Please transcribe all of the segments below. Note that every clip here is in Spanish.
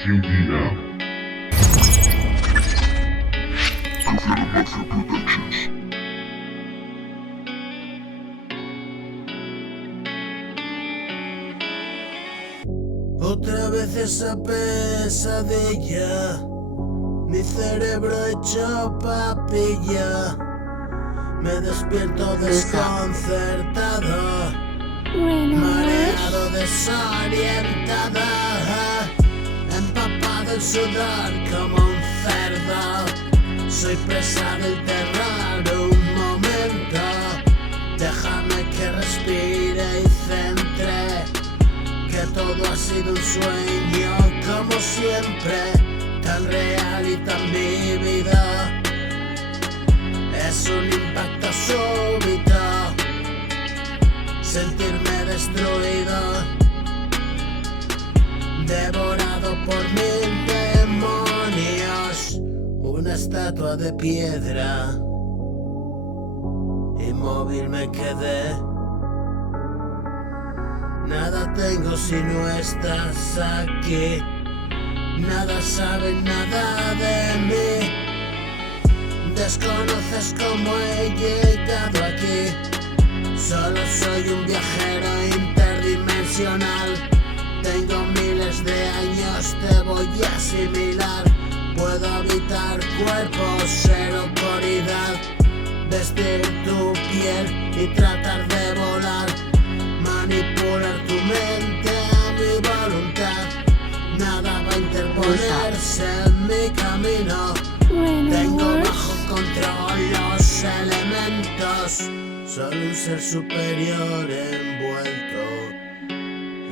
QDM. Goofy Mafia Productions. Otra vez esa pesadilla, mi cerebro hecho papilla. Me despierto desconcertado, mareado, desorientada, empapado en sudor como un cerdo. Soy presa del terror un momento, déjame que respire y centre, que todo ha sido un sueño como siempre, tan real y tan vívido. Es un impacto súbito, sentirme destruido, devorado por mil demonios. Una estatua de piedra, inmóvil me quedé. Nada tengo si no estás aquí, nada sabes nada de mí. Desconoces cómo he llegado aquí, solo soy un viajero interdimensional. Tengo miles de años, te voy a asimilar. Puedo habitar cuerpos, ser autoridad, vestir tu piel y tratar de volar, manipular tu mente a mi voluntad. Nada va a interponerse en mi camino. Tengo bajo control los elementos. Soy un ser superior envuelto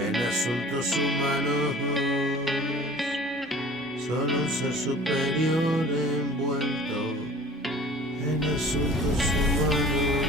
en asuntos humanos. Soy un ser superior envuelto en asuntos humanos.